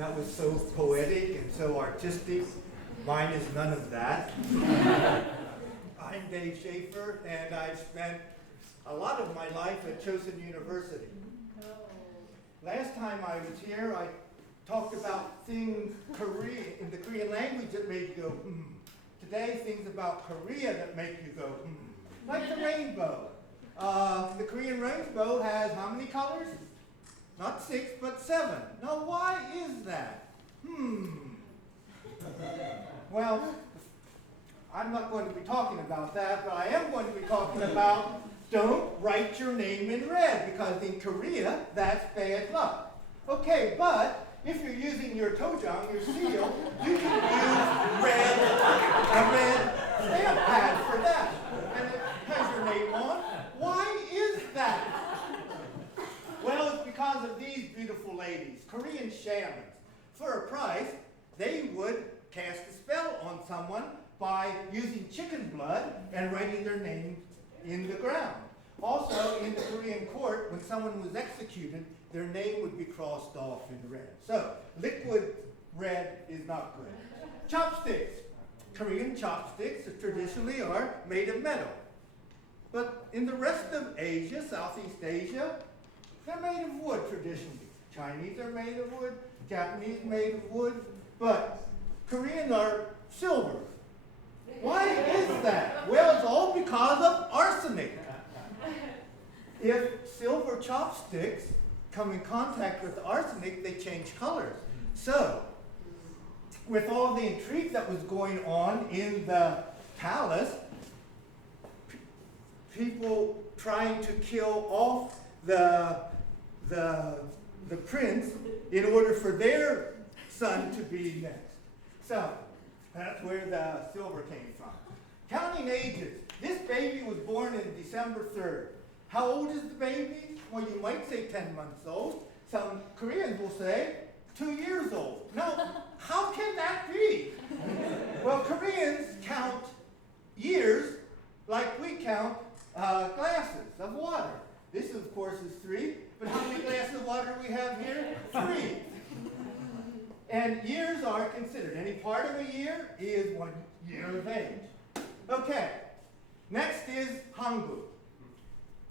That was so poetic and so artistic. Mine is none of that. I'm Dave Shaffer, and I've spent a lot of my life at Chosun University. Last time I was here, I talked about things in the Korean language that made you go, hmm. Today, things about Korea that make you go, hmm. Like the rainbow. The Korean rainbow has how many colors? Not 6, but 7. Now, why is that? Well, I'm not going to be talking about that, but I am going to be talking about don't write your name in red, because in Korea, that's bad luck. Okay, but if you're using your tojang, your seal, you can use a red stamp pad for that. And it has your name on. Why is that? Well, it's because of these beautiful ladies, Korean shamans. For a price, they would cast a spell on someone by using chicken blood and writing their name in the ground. Also, in the Korean court, when someone was executed, their name would be crossed off in red. So, liquid red is not good. Chopsticks. Korean chopsticks traditionally are made of metal. But in the rest of Asia, Southeast Asia, they're made of wood traditionally. Chinese are made of wood, Japanese made of wood, but Korean are silver. Why is that? Well, it's all because of arsenic. If silver chopsticks come in contact with arsenic, they change colors. So, with all the intrigue that was going on in the palace, people trying to kill off the prince in order for their son to be next. So, that's where the silver came from. Counting ages. This baby was born in December 3rd. How old is the baby? Well, you might say 10 months old. Some Koreans will say 2 years old. Now, how can that be? Well, Koreans count years like we count glasses of water. This, of course, is 3. But how many glasses of water do we have here? 3. And years are considered. Any part of a year is 1 year of age. Okay. Next is Hangul.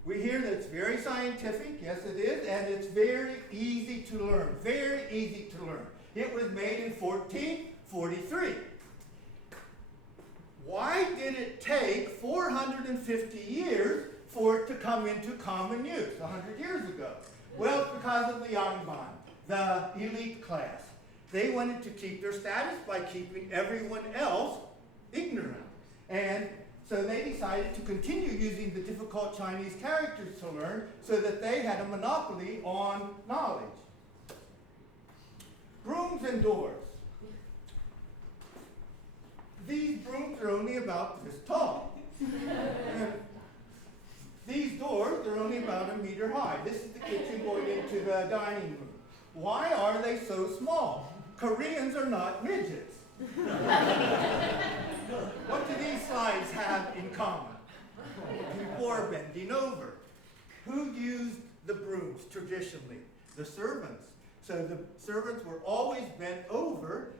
We hear that it's very scientific. Yes, it is. And it's very easy to learn. Very easy to learn. It was made in 1443. Why did it take 450 years for it to come into common use 100 years ago? Well, it's because of the Yangban, the elite class. They wanted to keep their status by keeping everyone else ignorant. And so they decided to continue using the difficult Chinese characters to learn so that they had a monopoly on knowledge. Brooms and doors. These brooms are only about this tall. And these doors are only about 1 meter high. This is the kitchen going into the dining room. Why are they so small? Koreans are not midgets. What do these slides have in common? People are bending over. Who used the brooms traditionally? The servants. So the servants were always bent over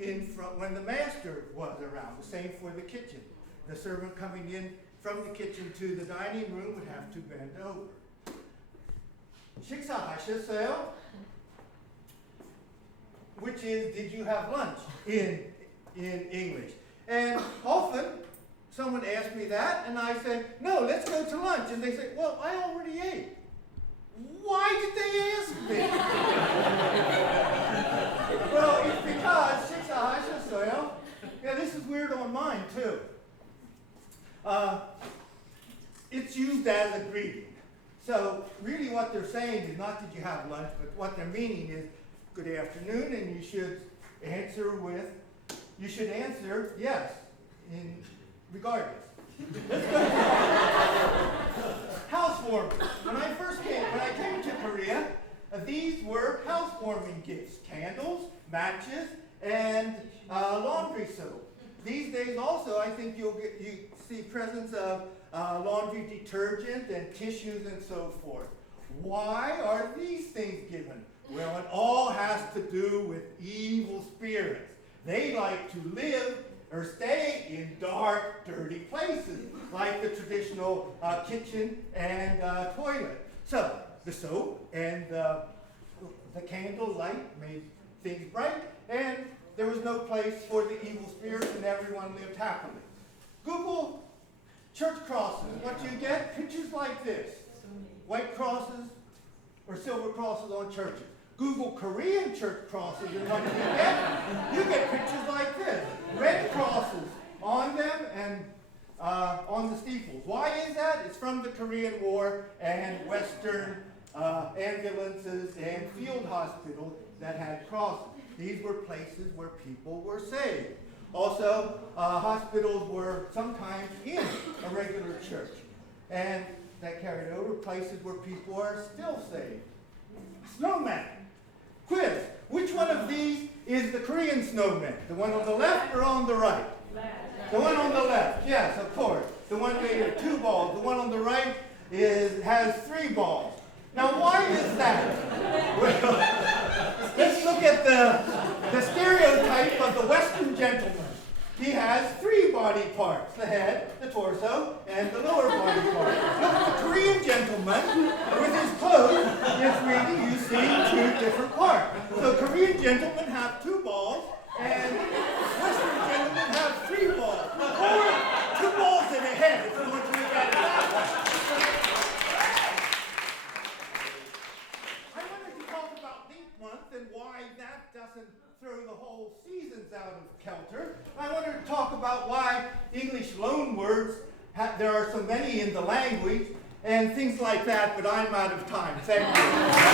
in front when the master was around. The same for the kitchen. The servant coming in from the kitchen to the dining room would have to bend over. 식사하셨어요? Which is, did you have lunch in English? And often, someone asked me that, and I said, no, let's go to lunch. And they say, well, I already ate. Why did they ask me? Well, it's because 식사하셨어요? Yeah, this is weird on mine, too. It's used as a greeting. So really what they're saying is not that you have lunch, but what they're meaning is good afternoon, and you should answer yes, regardless. Let's go housewarming. When I came to Korea, these were housewarming gifts: candles, matches, and laundry soap. These days also, I think you see presents of laundry detergent and tissues and so forth. Why are these things given? Well, it all has to do with evil spirits. They like to live or stay in dark, dirty places, like the traditional kitchen and toilet. So the soap and the candle light made things bright, and there was no place for the evil spirits, and everyone lived happily. Google church crosses. What you get? Pictures like this. White crosses or silver crosses on churches. Google Korean church crosses, and what you get pictures like this. Red crosses on them and on the steeples. Why is that? It's from the Korean War and Western ambulances and field hospitals that had crosses. These were places where people were saved. Also, hospitals were sometimes in a regular church, and that carried over places where people are still saved. Snowman. Quiz. Which one of these is the Korean snowman? The one on the left or on the right? Left. The one on the left, yes, of course. The one made of 2 balls. The one on the right has 3 balls. Now, why is that? Well, let's look at the stereotype of the Western gentleman. He has 3 body parts: the head, the torso, and the lower body part. Look at the Korean gentleman with his clothes. It's really, you see 2 different parts. So Korean gentlemen have 2 balls, and Western gentlemen have 3 balls. Or 2 balls and a head, if you want to look at it that way. I wanted to talk about Leap Month and why that doesn't throw the whole seasons out of kilter. I wanted to talk about why English loanwords, there are so many in the language, and things like that, but I'm out of time. Thank you.